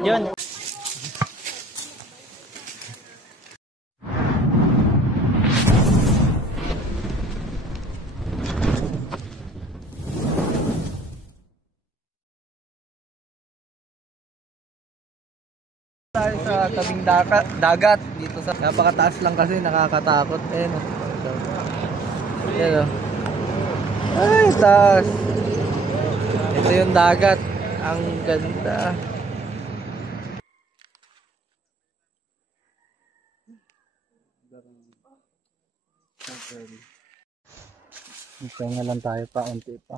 Yun. Tayo sa tabing dagat dito sa napakataas lang kasi nakakatakot Ayan. Ay, taas. Ito yung dagat. Ang ganda. Hinga lang tayo pa, unti pa.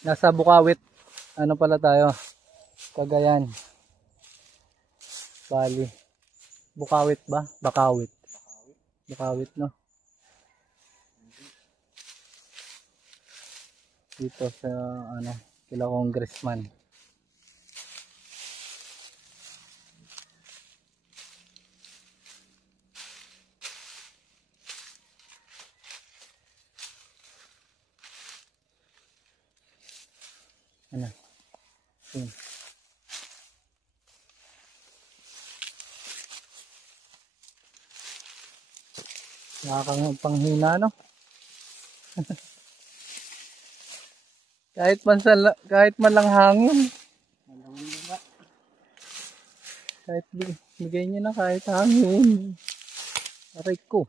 Nasa Bukawit. Ano pala tayo? Cagayan Valley. Bukawit ba? Bakawit. Bukawit, no? Dito sa ano, kila Congressman. Ano? Nakakapanghina, no? kahit man lang hangin. Kahit bigay niyo na kahit hangin. Aray ko.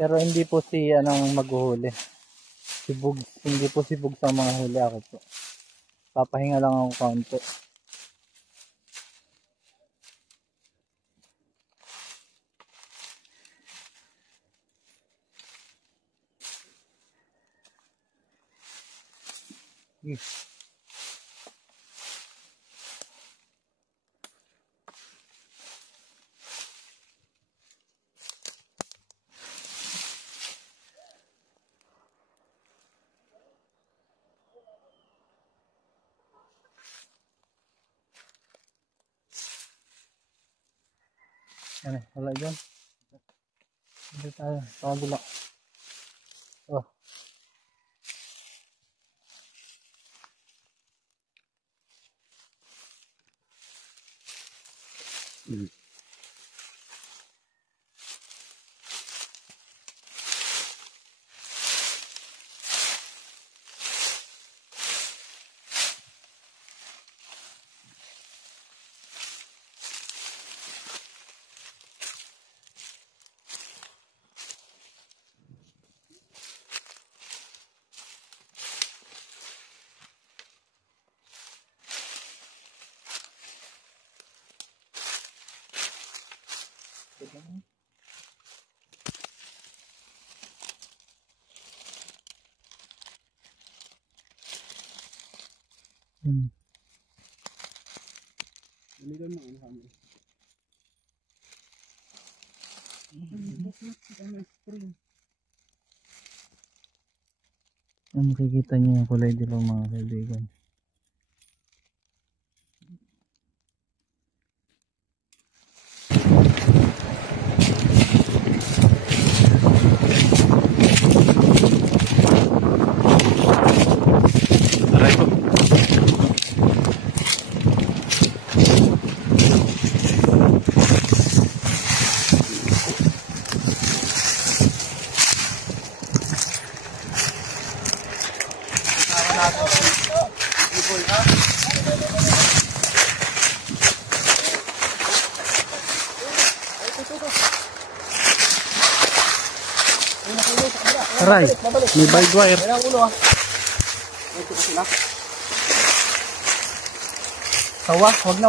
Pero hindi po si anong maghuhuli. Si Bugs, hindi po si Bugs ang mga huli, ako po. Papahinga lang ako kaunti. Ano, wala dyan. Dito tayo, pabula. Oh. Makikita niyo yung kulay dilaw, mga kaibigan. Aray, may barbed wire. Sawa, wag na.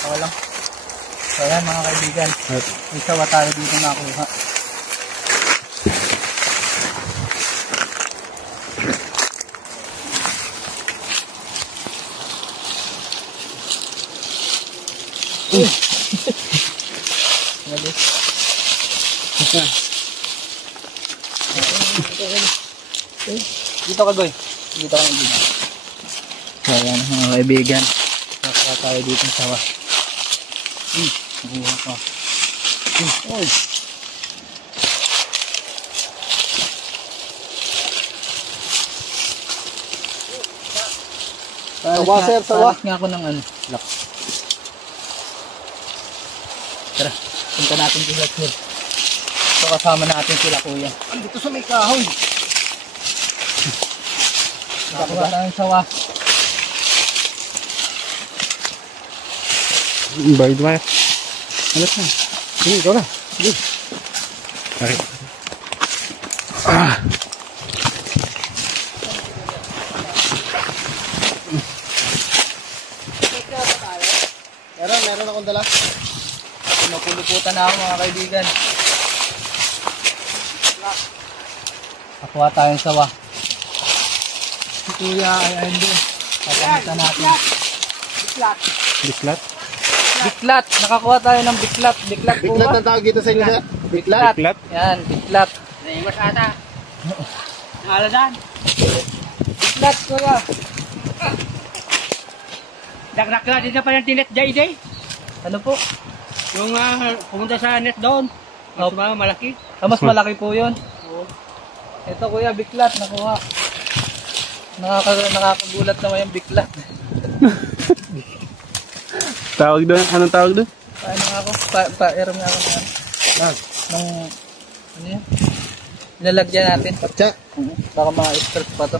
Sawa lang. So ayan mga kaibigan, may sawa tayo dito nakuha. Dito ka, Goy. Dito ka kaibigan. So ayan mga kaibigan, nakuha tayo dito ng sawa. Nakuha ko. Uy. Sawa sir, sawa. Palit nga ako ng ano, lock. Tara, punta natin sila sir. So kasama natin sila kuya. Andito sa may kahoy. Nakuha tayo ng sawa. Balik ba? Alat na. Sige, ikaw na. Sige. Okay. Meron akong dala. Pinupuluputan na ako mga kaibigan. Nakuha tayong sawa. Si kuya ay ayun doon. Papamitan natin. Bislat? Biklat! Nakakuha tayo ng biklat. Biklat po Biklat ba? ang tawag dito sa inyo, sir. Biklat. Biklat? Yan, biklat. Naiwas ata. Naladan. Biklat kuya. Dakdak din na pa ng tinet day day. Ano po? Yung pumunta sa net doon. Mas malaki. Mas malaki po yun. Ito kuya, biklat. Nakuha. Nakakagulat naman yung biklat. Tawag doon? Anong tawag doon? Paano nga ako? Pa-air nga ako na. Nung, ano yun? Nilalagyan natin. Patsa. Baka ma-stress pa to.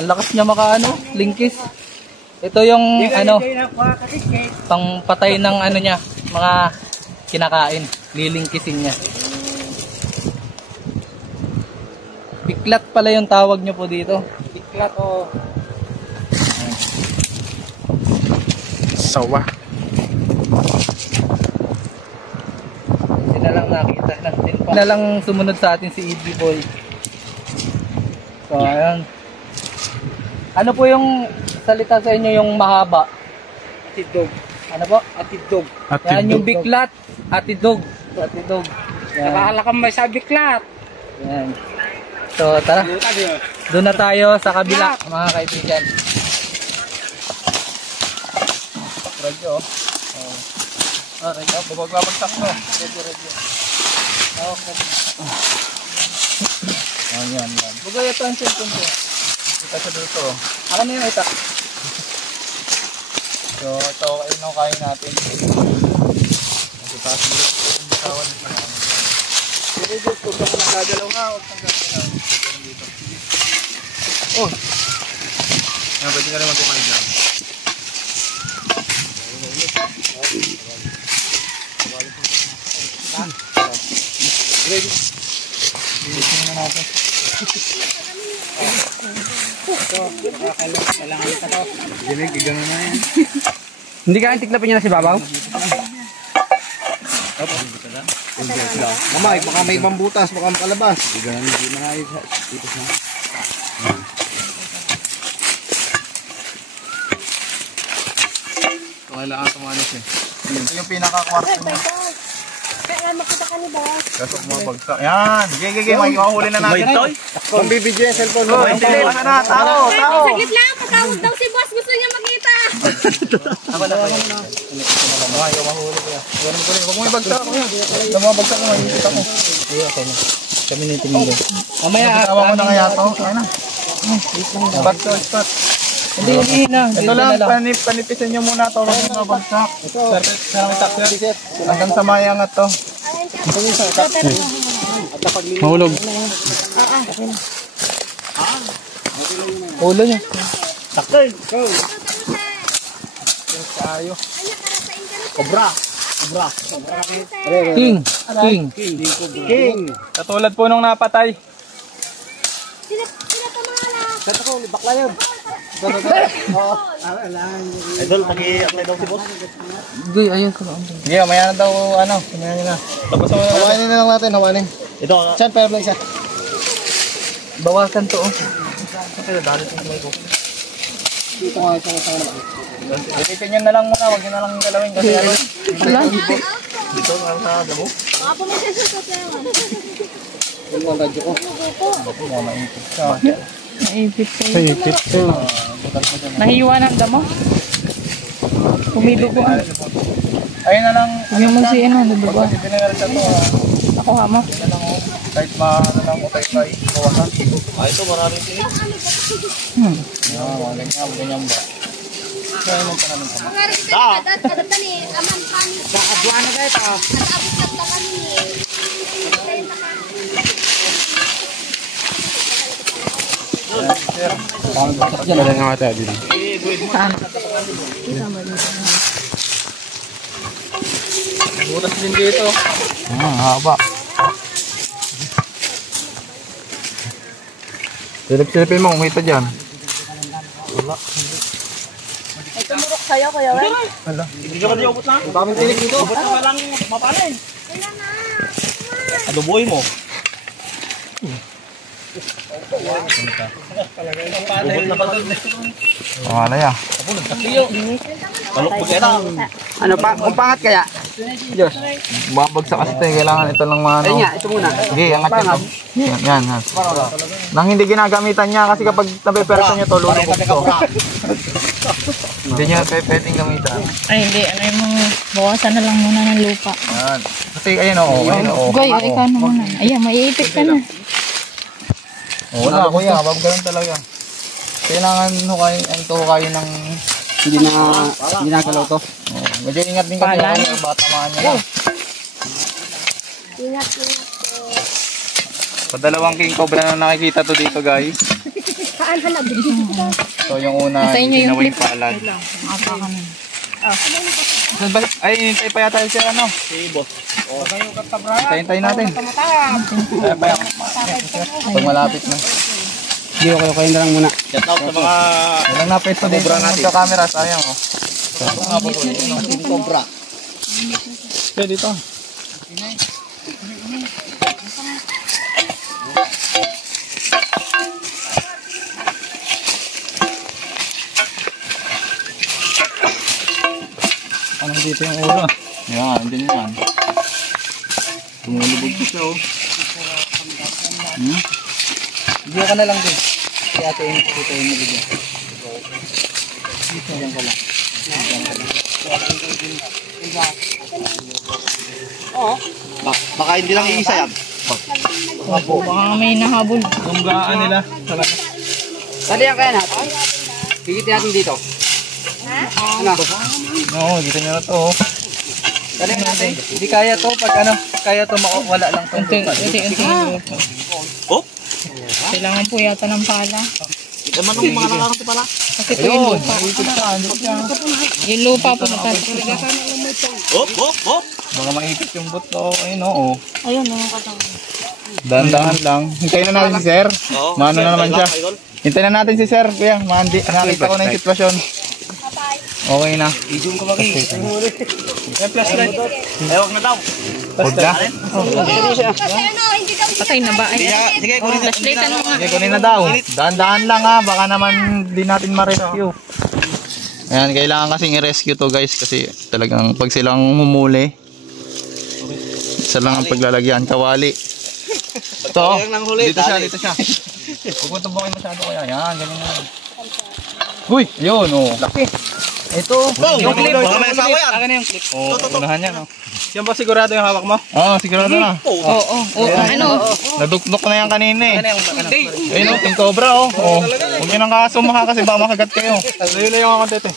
Ang lakas niya makaano, linkis. Ito yung ano, pang patay ng ano niya, mga kinakain. Lilingkisin niya. Biklat pala yung tawag niyo po dito. Biklat o... Sawa. Sila lang nakita natin. Sila lang sumunod sa atin si EB Boy. So ayan. Ano po yung salita sa inyo yung mahaba? Atidog. Ano po? Atidog. Yan yung biklat. Atidog. Atidog. Yan. Nakakala kang may sabiklat. Yan. So tara. Doon na tayo sa kabila mga kaibigan. Radyo. Radyo. Babagpapagsak mo. Radyo. Okay. Yan. Bugay ito ang cellphone ko. Kita sa dito. Ako na yung itak. So, ito kayo nung kain natin. Magtataas mo yung bitawan nito. Sige, Diyos. Huwag ka nang gagalaw nga. Huwag kang gagalaw. Dito. Oh! Yan, pwede ka naman kumain lang. Ready? Bilisin na natin. Gano'n na yan. Hindi ka antiklapin niya na si Babaw? Mamay, baka may mambutas, baka makalabas. Kailangan tumanis eh. Ito yung pinaka-kwarto niya. Kaya makita ka ni boss. Kaso kumabagsak. Yan! Gigi, may mahuli na natin. Kung bibidyo yung cellphone mo. Hindi, wala na. Tao! Saglit lang, pagkawag daw si boss, gusto niya makita. Ako na. Ayaw mahuli ko yan. Huwag mo ibagsak ako yan. Huwag mo ibagsak ko, mahihit ako. Okay na. Kami nitingin doon. Mamaya, tawa mo na kaya ito. Kaya na. Back to spot. Hindi na. Ito lang, panipisin nyo muna ito. Huwag mo mabagsak. Hanggang sa mayangat to. Mahulog. Ulo nyo. Sakay! Tayo. Cobra! King. King! Katulad po nung napatay. Sila pamala. Saan ako? Bakla yun. Idol, pag-i-apply daw si boss. Gay, ayun ka lang. Sige, maya na daw, ano, samayan nyo na. Tapos mo na. Hawanin na lang natin, hawanin. Ito, Saan, pero lang isa. bawasan to, oh. Okay, dali sa kamay ko. Dito nga, isang naman. Ilipin nyo na lang muna, huwag nyo na lang galawin kasi ano. Wala. Dito, nga sa dabo. Baka pumisis sa tayo. Yung mga radyo ko. Ako, mga naipit ka. Naipit sa'yo. Nahiwa ng damo. Umiduguan. Ayun na lang. Sabi mo si ano, naduguan. Kasi pinagalit sa to, ah. Ako hama. Ito lang, oh. Kahit na lang mo tayo tayo, bawasan. Ito, maraming tinig. Ganyan ba? Kaya naman pa namin sama. Pangarap kita ni Kadat, kadatan ni Aman Pani. Sa aduan na guys, ah. At abot lang kami ni. Wala nga mata din. Saan? Butas din dito. Haba. Silip-silipin mo, umita dyan. Ay, tumurok sa'yo, Kuya Wen. Hindi ka ba di ubot lang? Ang daming tinig dito. Ubot na lang mapanin. Adoboy mo. Ubot na ba doon? Wala ya. Palok pa kaya lang. Ano pa? Kung pangat kaya? Diyos. Babagsak kasi tayo, kailangan ito lang mga ano. Ayun nga, ito muna. Sige, angat ito. Yan. Nang hindi ginagamitan niya kasi kapag napepersa niyo to, lulubog to. Hindi niya pwedeng gamitan. Ay, hindi. Ano yung mga bawasan na lang muna ng lupa. Yan. Kasi ayun o, ayun o. Goy, ikaw na muna. Ayan, maiipit ka na. Wala kuya, wag ganun talaga. Kailangan hukayin ng... Hindi na galaw to. Medyo ingat din kami Palan. kasi bata mga niya lang. Ingat. Padalawang king cobra na nakikita to dito guys. Saan hanap? So yung una, Sa inyo yung ginawang clip. palad. Maka ka na. Saan ba? Ay, hinintay pa yata siya ano. Si boss. Hintayin natin. Kaya pa yan. Pag malapit na. Hindi ko kayo na lang muna. Shout out sa mga Walang napesto dito magka-camera, sayang oh. Cobra. Okay, dito. Anong dito yung ulo? Yan, andyan yan. Tumulubog ko siya oh. Diyan ka na lang din. Si ate yung dito yung nilibig. Diyan ka lang. Baka hindi lang iisa yan. Baka may nahabol. Gumgaan nila. Dali yan kaya natin. Higit natin dito. Ano? Oo, dito nyo na to oh. Dali natin. Hindi kaya to pag ano, kaya to wala lang to. Oh? Kailangan po yata ng pala. Ito man ang mga nakakati pala. Kasi po yung lupa. Yung lupa po matatagal. Oh. Baka maipit yung boot ko. Ayun oo. Ayun, naman katawan. Dahan-dahan lang. Hintayin na natin si Sir. Oo. Maano na naman siya. Idol. Hintayin na natin si Sir. Kuya, nakita ko na yung sitwasyon. Okay na. I-zoom ka maki. Flashlight. Huwag na daw. Huwag na. Kasi ano, hindi daw Patay na ba? Ay, Sige, kunin na. flashlightan mo nga. Okay, kunin na daw. Dahan-dahan lang ha. Baka naman di natin ma-rescue. Ayan, kailangan kasing i-rescue to guys. Kasi talagang pag silang humuli, isa lang ang paglalagyan. Kawali. Ito. Dito siya. Huwag mo tumbukin masyado kaya. Yan, ganyan na. Uy, yun oh. Laki. Ito. Yung clip. Baka may asawa yan. Akin na yung clip. Oo, unahan yan oh. Yan ba sigurado yung hawak mo? Oo, sigurado na. Oo. Ano? Naduknok na yan kanina eh. Ayun oh, yung cobra oh. Huwag nyo nang kasumaha kasi baka makagat kayo. Ayun na yung content eh.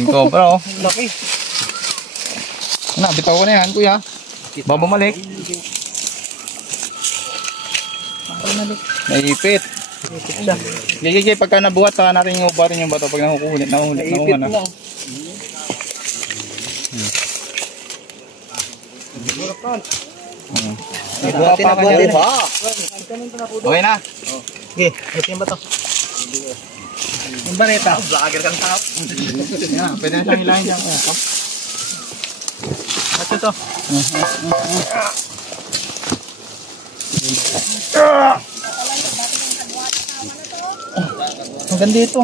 Yung cobra oh. Laki. Bitaw ko na yan kuya. Baka bumalik. Naipit. Gigigay pagka nabuhat saka natin ubarin yung bato pag nahuhuli na. Nabuhat pa kanya. Okay na. Okay, ito yung bato. Yung bareta. Vlogger kang tao. Yan, pwede na siyang hilahin dyan. At ito.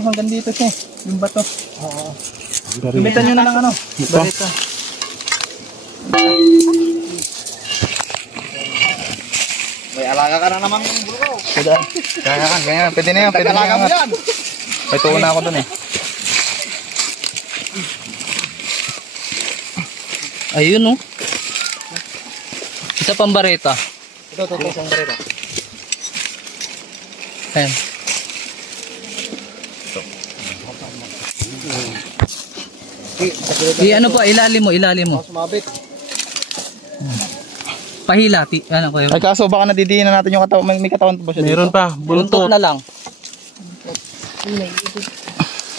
Hanggang dito siya. Yung bato. Gamitan nyo na lang ano. Bareta. May alaga ka na naman yung bulukaw. Kaya pwede na yan. Pwede na yan. May tuon na ako dun eh. Ayun oh. Isa pang bareta. Ito, isang bareta. Ayan. Ano pa, ilalim mo. Sumabit. Pahilati. Ano ko yun? Ay kaso baka nadidiin na natin yung katawan. May katawan pa ba siya dito? Meron pa, Buntot na lang.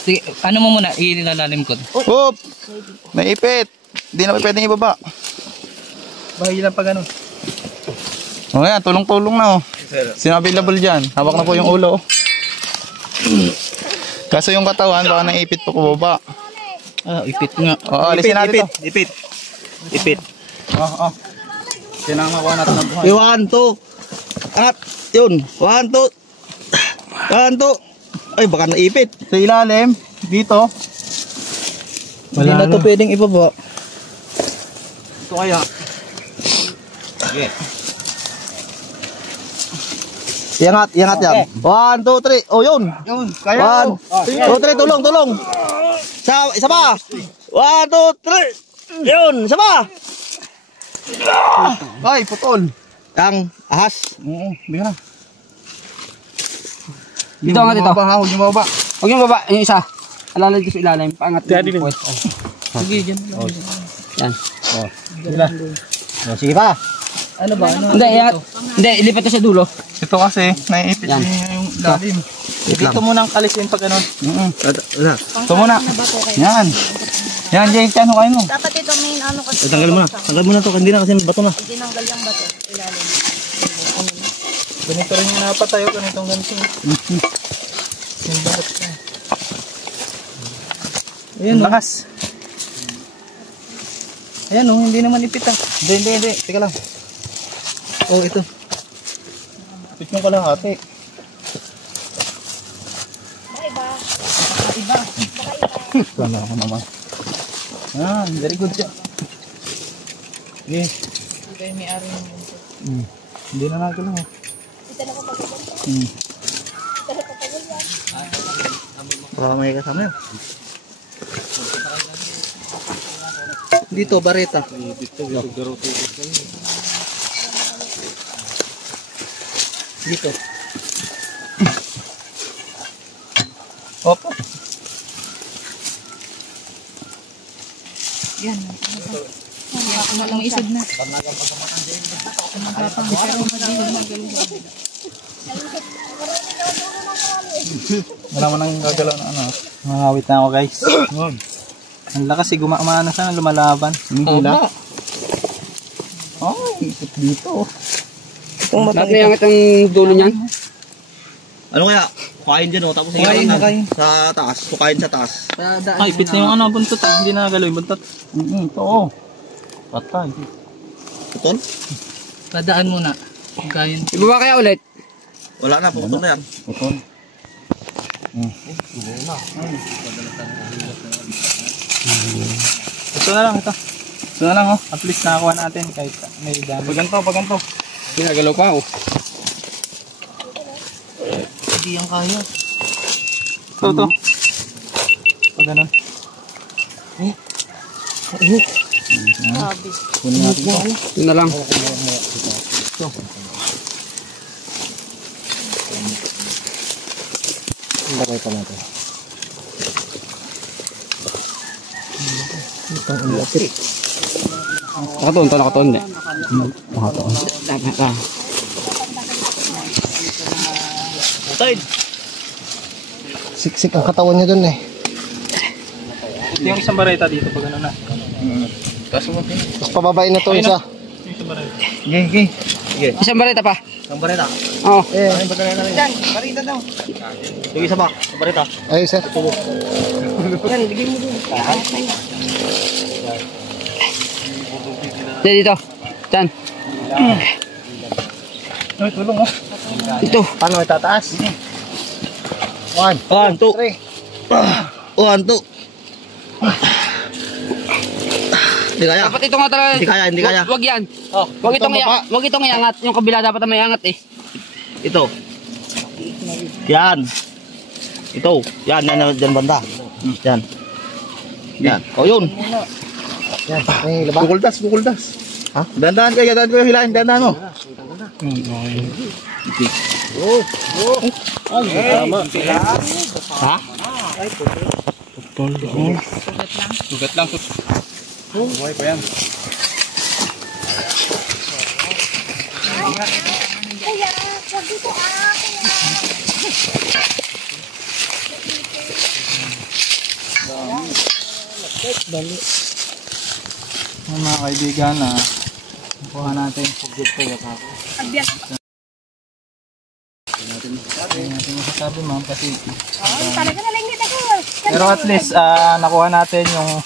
Sige, ano mo muna, ilalalim ko. Oop! May ipit. Hindi na pwedeng ibaba. Bahay lang pa gano'n. O yan, tulong-tulong na oh. Available dyan. Hawak na po yung ulo. Kaso yung katawan, baka naipit po kubaba. Ah, ipit nga. Oo, alisin natin ito. Ipit. Oo. Sinamakuha natin ang buhay. 1, 2. At, yun. 1, 2. Ay, baka naipit. Sa ilalim, dito. Hindi na to pwedeng ibaba. Ito kaya. Okay. Iangat yan. 1, 2, 3. Oh, yun. Yun, kaya. 1, 2, 3. Tulong. Isa pa. 1, 2, 3. Yun, isa pa. Ay, putol. Ang ahas. Oo, bigyan na. Dito angat ito. Huwag yung baba. Huwag yung baba, yung isa. Alalay dito sa ilalim. Paangat yung puwet. Sige, dyan. Yan. Sige pa. Ano ba? Hindi, ilipat ko sa dulo. Ito kasi, naiipit Yan. yung lalim. Dito muna ang kalisin pag ganun. Ito muna. Yan. Yan, Jake, ano kayo mo? Dapat ito main ano kasi. Tanggal mo na. Tanggal mo na to. Hindi na kasi may bato na. Tinanggal yung bato. Ilalim. Ganito rin yung napatayo. Ganitong ganito. Yung bakit na. Ayan, lakas. Ayan, oh, hindi naman ipit ah. Hindi. Teka lang. Oh, ito. Pit yung kalahati. Wala ako naman. Ah, very good siya. Okay. Hindi na nagalaw. Baka may kasama yun. Dito, bareta. Dito. Opo. Yan. Walang isod na. Wala mo nang gagalaw na ano. Mangawit na ako guys. Ang lakas eh, gumamana sana lumalaban. Hila. Ay, ikot dito. Lahat may angat ang dulo niyan. Ano kaya? Kukain dyan o. Tapos Kukain. sa taas. Kukain sa taas. Ay, pit na yung ano, buntot ah. Hindi na nagalaw yung buntot. Ito oh. Patay. Putol? Padaan muna. Gayon. Ibaba kaya ulit. Wala na. Putol na yan. Putol. Ito na lang, ito. Ito na lang oh. At least nakakuha natin kahit may dami. Paganto. Pinagalaw pa ako. Hindi yan kaya. Ito. Pag ganun. Kunin natin ito. Ito na lang. Lagay pa natin. Nakatoon. Hindi. Siksik ang katawan niya dun eh. Ito yung isang bareta dito pag ano na. Tapos pababain na to isa. Sige. Isang barita pa. Ang barita. Oo. Yan, barita daw. Sige, isa pa. Barita. Ay, sir. Yan, bigyan mo dun. Dito. Diyan. Ay, tulong oh. Ito. Paano may tataas? 1, 1, 2. 1, 2. Hindi kaya. Dapat ito nga talaga. Hindi kaya. Wag yan. Wag itong iangat. Yung kabila dapat na may angat eh. Ito. Yan. Ito. Yan banda. Yan. Yan. O yun. Yan, may laba. Bukuldas. Ha? Dandan kayo hilahin. Dandan mo. Tama. Ha? Sugat lang. Buhay pa yan. Mga kaibigan, nakuha natin natin masasabi ma'am kasi pero at least nakuha natin yung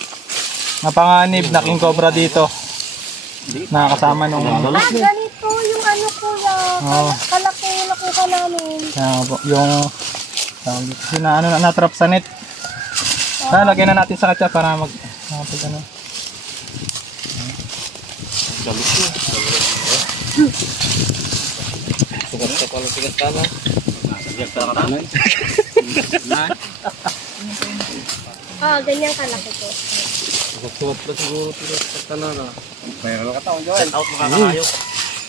napanganib na king cobra dito na kasama nung Ganito yung ano kuya. Kalaki yung nakuha namin. yung natrap sa net. Lagyan na natin sa katsa para mag ano. Ganyan kalaki to.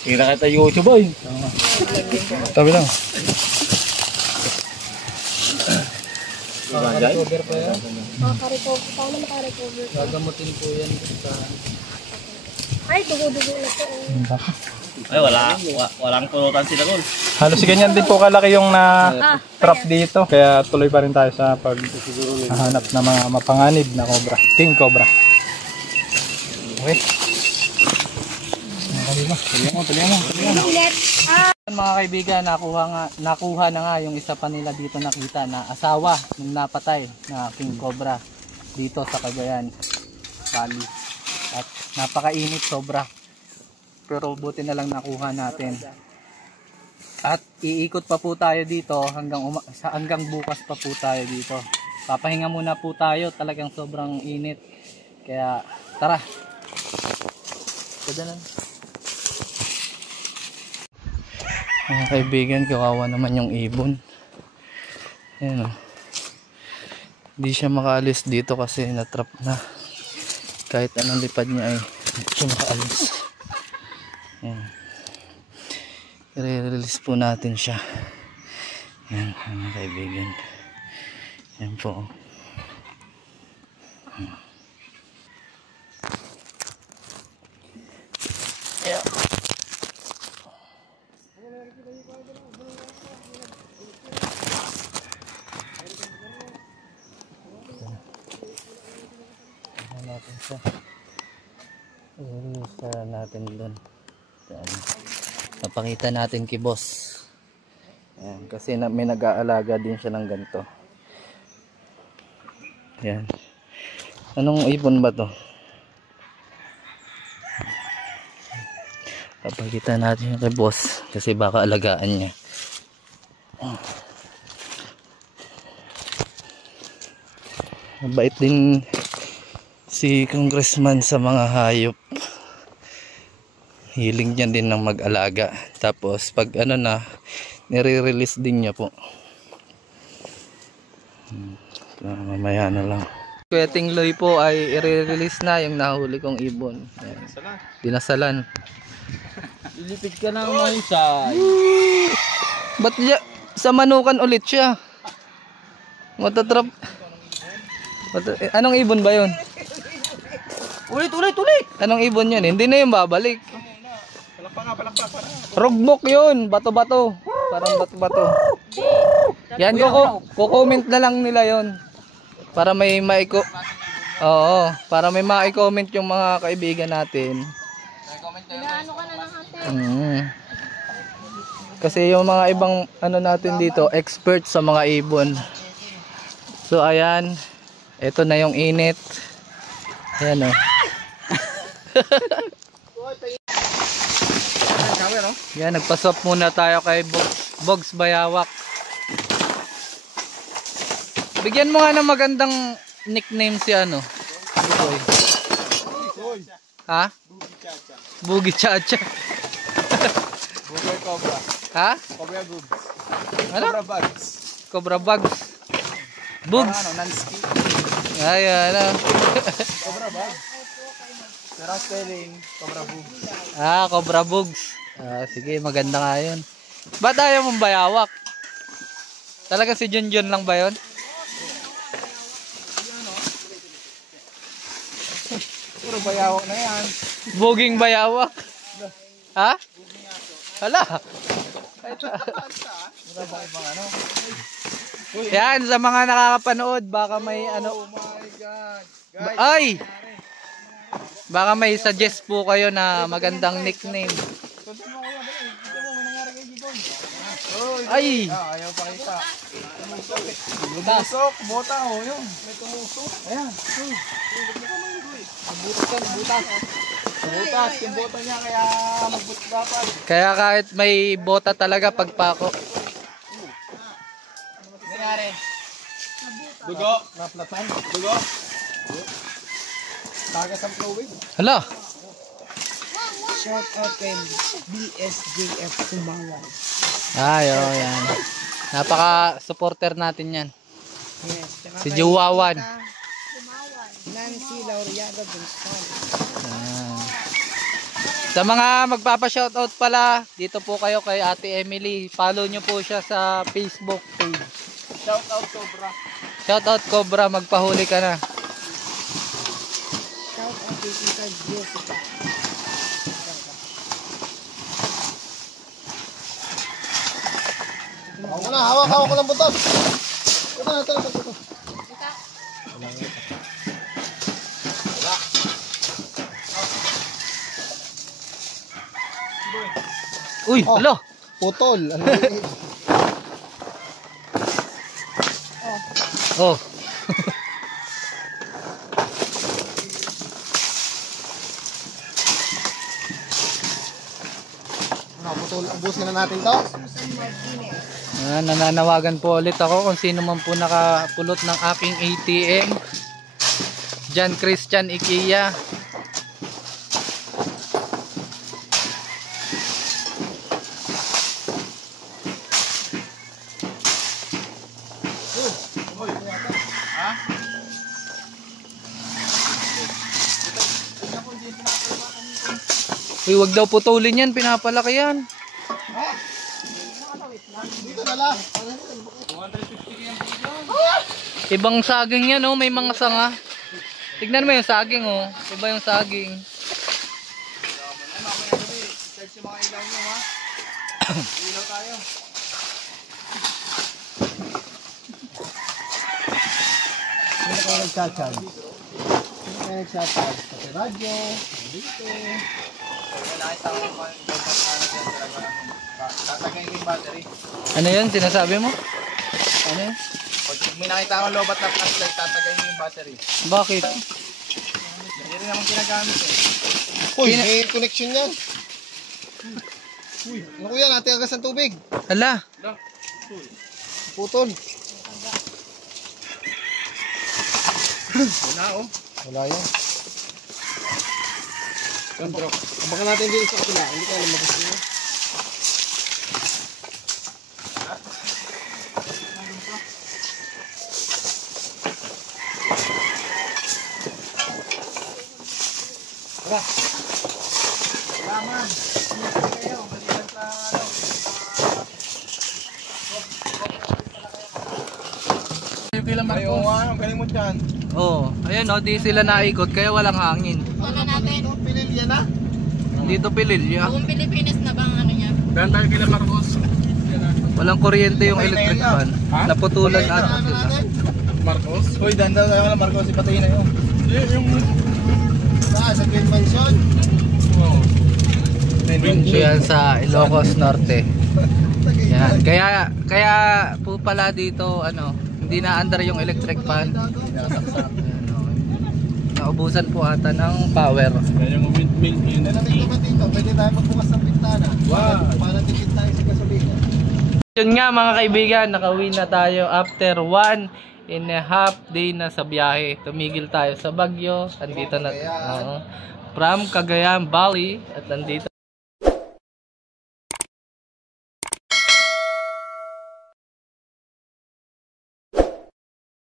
Kira kita YouTube boy. Tabi lang. Makarecover. Paano makarecover? Gagamutin po yan sa Ay, dugo-dugo na to. Ay, walang pulutan sila doon. halos ganyan din po kalaki yung na trap dito. Kaya tuloy pa rin tayo sa paghahanap ng mga mapanganib na cobra. King cobra. Okay. Tuloy mo. Mga kaibigan, nakuha na nga yung isa pa nila dito nakita na asawa ng napatay na king cobra dito sa Cagayan Valley. At napakainit sobra. Pero buti na lang nakuha natin. At iikot pa po tayo dito hanggang bukas pa po tayo dito. Papahinga muna po tayo, talagang sobrang init. Kaya tara. Kada na. Mga kaibigan, kawawa naman yung ibon. Ayan o. Hindi siya makaalis dito kasi natrap na. Kahit anong lipad niya ay hindi siya makaalis. Ayan. I-release po natin siya. Ayan mga kaibigan. Ayan po. Ayan. Natin siya. I-release natin doon. Napakita natin kay boss. Ayan, kasi may nag-aalaga din siya ng ganito. Ayan. Anong ibon ba to? Papakita natin kay boss kasi baka alagaan niya. Mabait din si congressman sa mga hayop. Hiling niya din ng mag-alaga. Tapos pag ano na, nire-release din niya po. Mamaya na lang. Kuya Tingloy po ay i-release na yung nahuli kong ibon. Ayan. Dinasalan. Ilipid ka ng mahusay. Ba't sa manukan ulit siya? Matatrap. Anong ibon ba yun? Ulit. Anong ibon yun? Hindi na yung babalik. Rugbok yun. Bato-bato. Parang bato-bato. Yan, kukomment na lang nila yon para may maiko. Oo, para may ma-comment yung mga kaibigan natin Inaano ka na ng ate. Kasi yung mga ibang ano natin dito, expert sa mga ibon. So ayan, ito na yung init. Ayan o. Yan, nagpaswap muna tayo kay Bogs Bayawak. Bigyan mo nga ng magandang nickname si ano. Ha? Bugi Chacha. Bugoy Cobra. Ha? Cobra Bugs. Ano? Cobra Bugs. Cobra Bugs. Bugs. Ano, Nansky. Ayan na. Cobra Bugs. Pero spelling, Cobra Bugs. Ah, Cobra Bugs. Sige, maganda nga yun. Ba't ayaw mong bayawak? Talaga si Junjun lang ba yun? Puro bayawak na yan. Buging bayawak. Ha? Hala. Yan, sa mga nakakapanood, baka may ano. Oh my God. Guys, Ay! Baka may suggest po kayo na magandang nickname. sundan mo kuya, dali. Ito mo, may nangyari kay Gigon. Ay! Ayaw pakita. Tumusok, bota o yun. May tumusok. Ayan. Butas, yung bota niya kaya magbuts dapat. Kaya kahit may bota talaga pagpako. Nangyari. Dugo. Naplatan. Dugo. Tagas ang fluid. Hala! Shout out kay BSJF Kumawan. Ay, oh, yan. Napaka-supporter natin yan. Yes. Tsaka Si kay Juwawan. Nancy Laureada Gonzales. Sa mga magpapa-shoutout pala, dito po kayo kay Ate Emily. Follow nyo po siya sa Facebook page. Shout out Cobra. Shoutout Cobra, magpahuli ka na. Shout out kay Tita Jessica. Ako na, hawak ko ng butot. Ito. Uy, alo! Putol. Ano yun? Oh. Putol. Ubusin na natin to. Nananawagan po ulit ako kung sino man po nakapulot ng aking ATM. Jan Christian Ikia. Uy, wag daw putulin yan, pinapalaki yan. Dito na lang. Ibang saging yan, oh, may mga sanga. Tignan mo yung saging, oh. Iba yung saging. Search yung mga ilaw nyo ha. Ilaw tayo. Sino kayo nagchat-chat? Sino kayo nagchat-chat? Sa radyo. Dito. Nakita ko yung tatagay ko yung battery. Ano yun, sinasabi mo? Ano yun? Pag may nakita akong lobat na flashlight, tatagay mo yung battery. Bakit? Hindi rin naman ginagamit eh. Uy, may connection yan. Uy, ano kuya, natin agas ng tubig. Hala. Putol. Wala oh. Wala yan. Abangan natin dito sa kapila. Hindi ka alam mag-gusto. Laman. Kayo, maliban sa ano. Ayaw nga, ang galing mo dyan. Oh, ayun, oh, di sila naikot kaya walang hangin. Ano natin? Pinilya na. Dito Pililya. Buong Pilipinas na bang ano niya? Dahil tayo kila Marcos. Walang kuryente yung electric fan. Naputulan ata sila. Marcos? Uy, dandan tayo kila Marcos, ipatayin na yun. Hindi, yung... Sa Green Mansion. Oh. So yan sa Ilocos Norte. Yan. Kaya po pala dito hindi na under yung electric fan. Ayan, naubusan po ata ng power. Kaya yung windmill energy. Pwede tayo magbukas ng bintana. Para tikit tayo sa gasolina. Yun nga mga kaibigan, nakauwi na tayo after 1.5 day na sa biyahe. Tumigil tayo sa Baguio. Andito na from Cagayan Valley at nandito